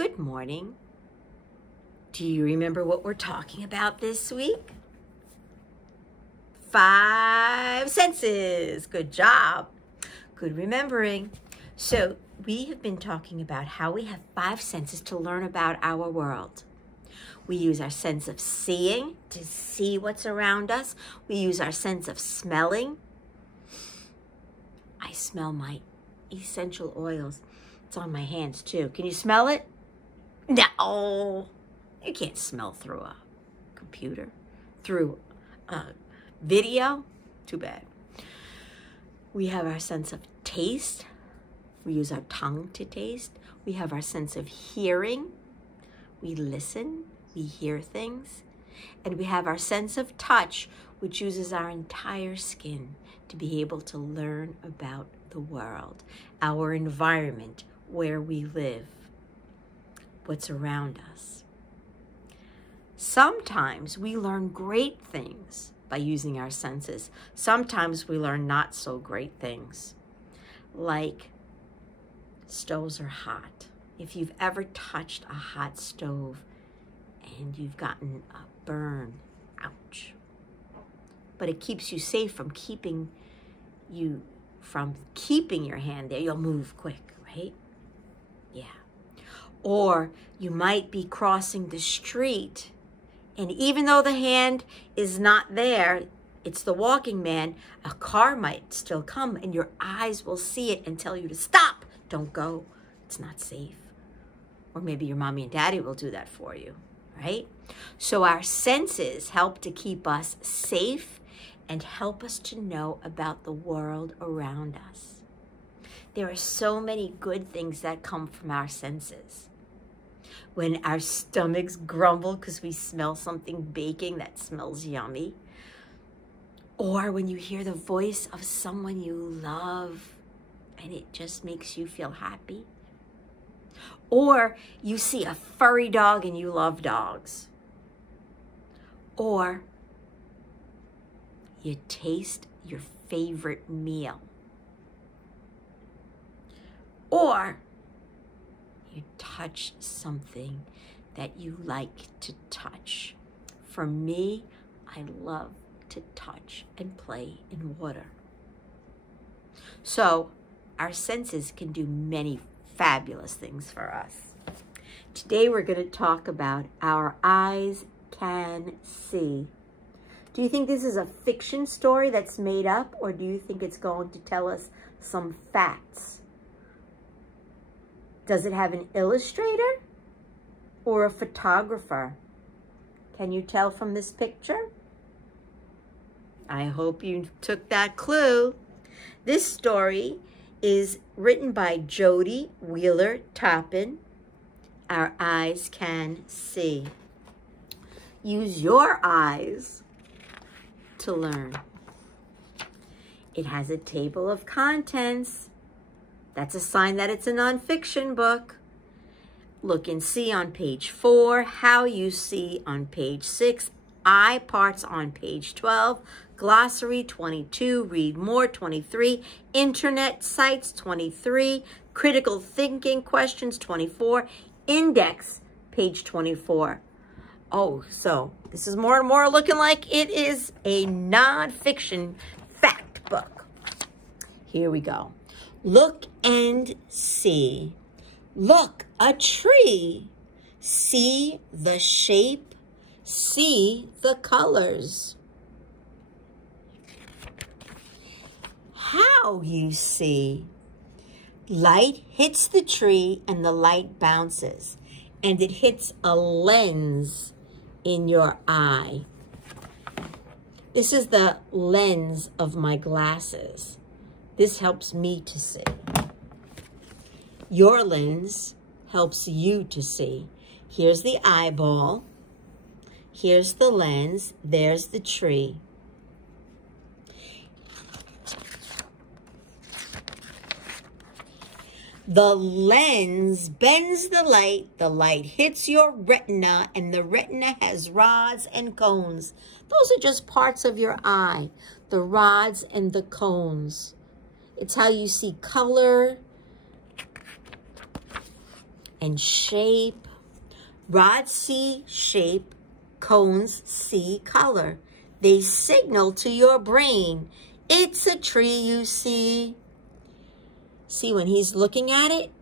Good morning. Do you remember what we're talking about this week? 5 senses. Good job. Good remembering. So we have been talking about how we have 5 senses to learn about our world. We use our sense of seeing to see what's around us. We use our sense of smelling. I smell my essential oils. It's on my hands too. Can you smell it? No. You can't smell through a computer, through a video. Too bad. We have our sense of taste. We use our tongue to taste. We have our sense of hearing. We listen. We hear things. And we have our sense of touch, which uses our entire skin to be able to learn about the world, our environment, where we live, what's around us. Sometimes we learn great things by using our senses. Sometimes we learn not so great things, like stoves are hot. If you've ever touched a hot stove and you've gotten a burn, ouch. But it keeps you safe from keeping your hand there. You'll move quick, right? Yeah. Or you might be crossing the street, and even though the hand is not there, it's the walking man, a car might still come, and your eyes will see it and tell you to stop. Don't go. It's not safe. Or maybe your mommy and daddy will do that for you, right? So our senses help to keep us safe and help us to know about the world around us. There are so many good things that come from our senses. When our stomachs grumble because we smell something baking that smells yummy, or when you hear the voice of someone you love and it just makes you feel happy, or you see a furry dog and you love dogs, or you taste your favorite meal, or you touch something that you like to touch. For me, I love to touch and play in water. So our senses can do many fabulous things for us. Today we're going to talk about our eyes can see. Do you think this is a fiction story that's made up, or do you think it's going to tell us some facts? Does it have an illustrator or a photographer? Can you tell from this picture? I hope you took that clue. This story is written by Jodi Toppen. Our eyes can see. Use your eyes to learn. It has a table of contents. That's a sign that it's a nonfiction book. Look and see on page 4, how you see on page 6, eye parts on page 12, glossary 22, read more 23, internet sites 23, critical thinking questions 24, index page 24. Oh, so this is more and more looking like it is a nonfiction fact book. Here we go. Look and see. Look, a tree. See the shape. See the colors. How you see. Light hits the tree and the light bounces, and it hits a lens in your eye. This is the lens of my glasses. This helps me to see. Your lens helps you to see. Here's the eyeball. Here's the lens. There's the tree. The lens bends the light hits your retina, and the retina has rods and cones. Those are just parts of your eye, the rods and the cones. It's how you see color. and shape. Rods see shape, cones see color. They signal to your brain, it's a tree you see. See, when he's looking at it,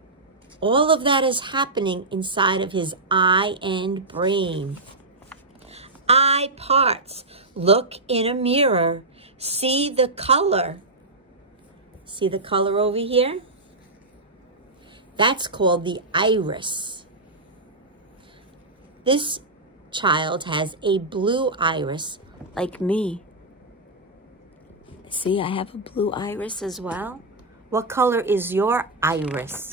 all of that is happening inside of his eye and brain. Eye parts. Look in a mirror. See the color. See the color over here? That's called the iris. This child has a blue iris, like me. See, I have a blue iris as well. What color is your iris?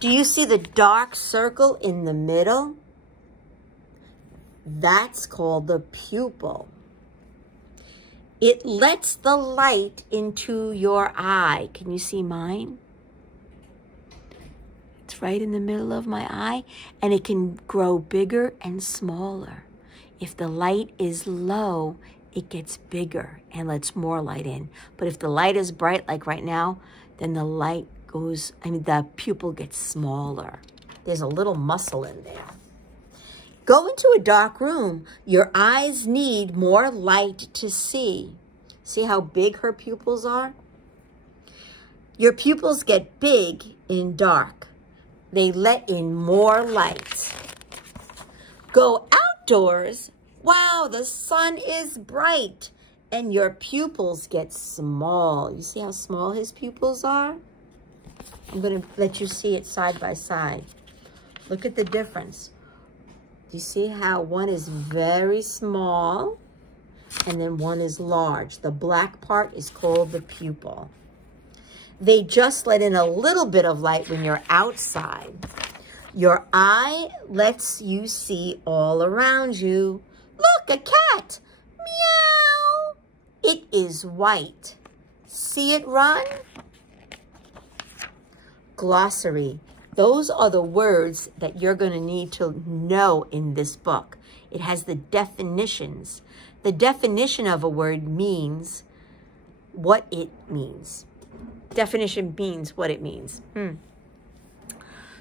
Do you see the dark circle in the middle? That's called the pupil. It lets the light into your eye. Can you see mine? It's right in the middle of my eye, and it can grow bigger and smaller. If the light is low, it gets bigger and lets more light in. But if the light is bright, like right now, then the light goes, the pupil gets smaller. There's a little muscle in there. Go into a dark room. Your eyes need more light to see. See how big her pupils are? Your pupils get big in dark. They let in more light. Go outdoors. Wow, the sun is bright. And your pupils get small. You see how small his pupils are? I'm going to let you see it side by side. Look at the difference. Do you see how one is very small and then one is large? The black part is called the pupil. They just let in a little bit of light when you're outside. Your eye lets you see all around you. Look, a cat. Meow. It is white. See it run? Glossary. Those are the words that you're going to need to know in this book. It has the definitions. The definition of a word means what it means. Definition means what it means.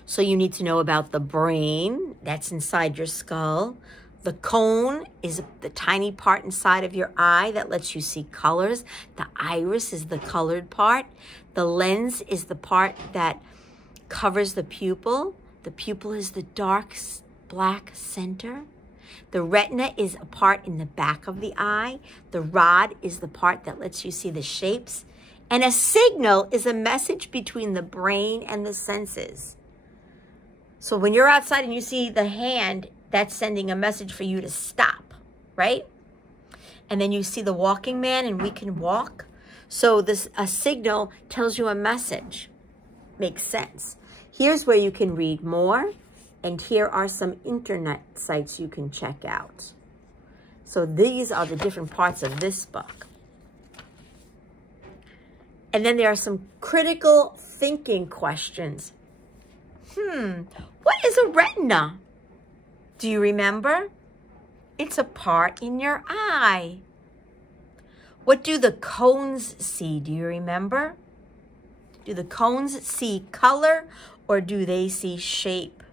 So you need to know about the brain. That's inside your skull. The cone is the tiny part inside of your eye that lets you see colors. The iris is the colored part. The lens is the part that covers the pupil. The pupil is the dark black center. The retina is a part in the back of the eye. The rod is the part that lets you see the shapes. And a signal is a message between the brain and the senses. So when you're outside and you see the hand, that's sending a message for you to stop, right? And then you see the walking man and we can walk. So a signal tells you a message. Makes sense. Here's where you can read more. And here are some internet sites you can check out. So these are the different parts of this book. And then there are some critical thinking questions. What is a retina? Do you remember? It's a part in your eye. What do the cones see? Do you remember? Do the cones see color or do they see shape?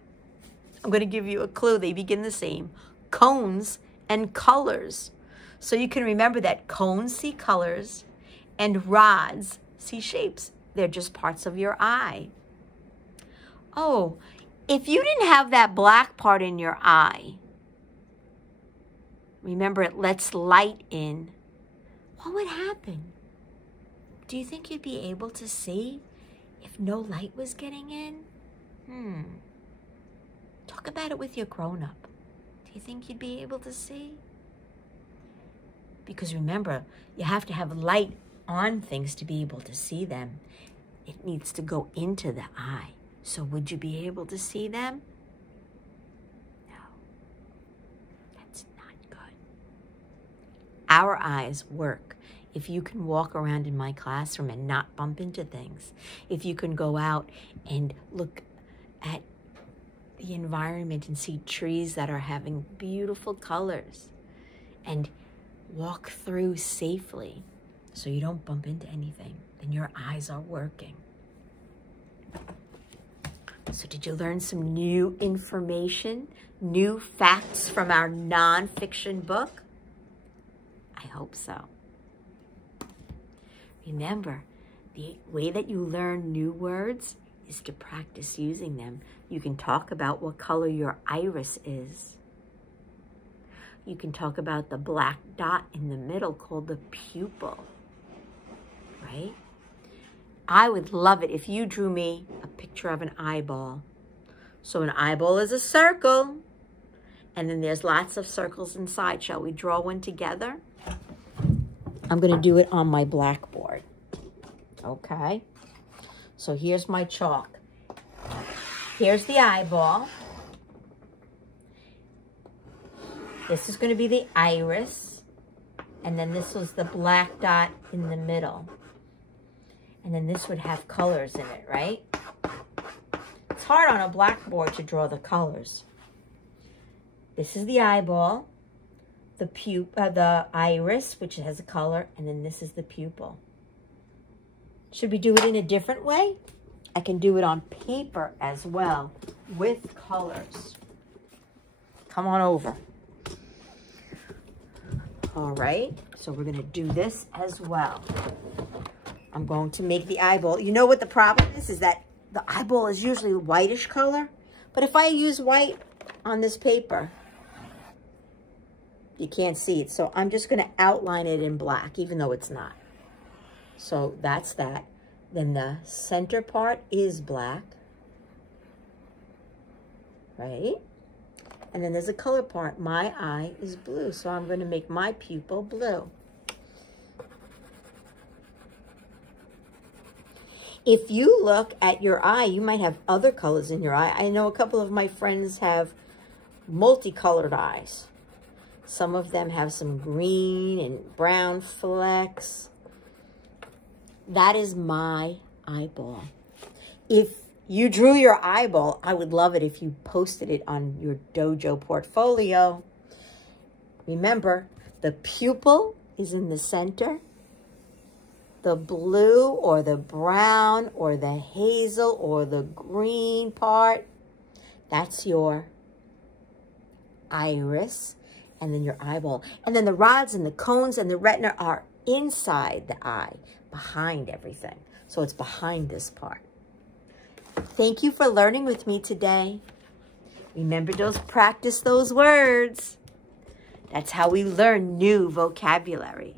I'm going to give you a clue. They begin the same. Cones and colors. So you can remember that cones see colors and rods see shapes. They're just parts of your eye. Oh, if you didn't have that black part in your eye, remember it lets light in, what would happen? Do you think you'd be able to see if no light was getting in? Talk about it with your grown-up. Do you think you'd be able to see? Because remember, you have to have light on things to be able to see them. It needs to go into the eye. So would you be able to see them? No. That's not good. Our eyes work. If you can walk around in my classroom and not bump into things, if you can go out and look at the environment and see trees that are having beautiful colors and walk through safely so you don't bump into anything, then your eyes are working. So did you learn some new information, new facts from our nonfiction book? I hope so. Remember, the way that you learn new words is to practice using them. You can talk about what color your iris is. You can talk about the black dot in the middle called the pupil, right? I would love it if you drew me a picture of an eyeball. So an eyeball is a circle, and then there's lots of circles inside. Shall we draw one together? I'm going to do it on my blackboard. Okay. So here's my chalk. Here's the eyeball. This is going to be the iris. And then this was the black dot in the middle. And then this would have colors in it, right? It's hard on a blackboard to draw the colors. This is the eyeball, the iris, which has a color, and then this is the pupil. Should we do it in a different way? I can do it on paper as well with colors. Come on over. All right, so we're gonna do this as well. I'm going to make the eyeball. You know what the problem is that the eyeball is usually a whitish color, but if I use white on this paper, you can't see it. So I'm just gonna outline it in black, even though it's not. So that's that. Then the center part is black, right? And then there's a color part. My eye is blue, so I'm going to make my pupil blue. If you look at your eye, you might have other colors in your eye. I know a couple of my friends have multicolored eyes. Some of them have some green and brown flecks. That is my eyeball. If you drew your eyeball, I would love it if you posted it on your dojo portfolio. Remember, the pupil is in the center. The blue or the brown or the hazel or the green part, that's your iris, and then your eyeball. And then the rods and the cones and the retina are inside the eye, behind everything. So it's behind this part. Thank you for learning with me today. Remember to practice those words. That's how we learn new vocabulary.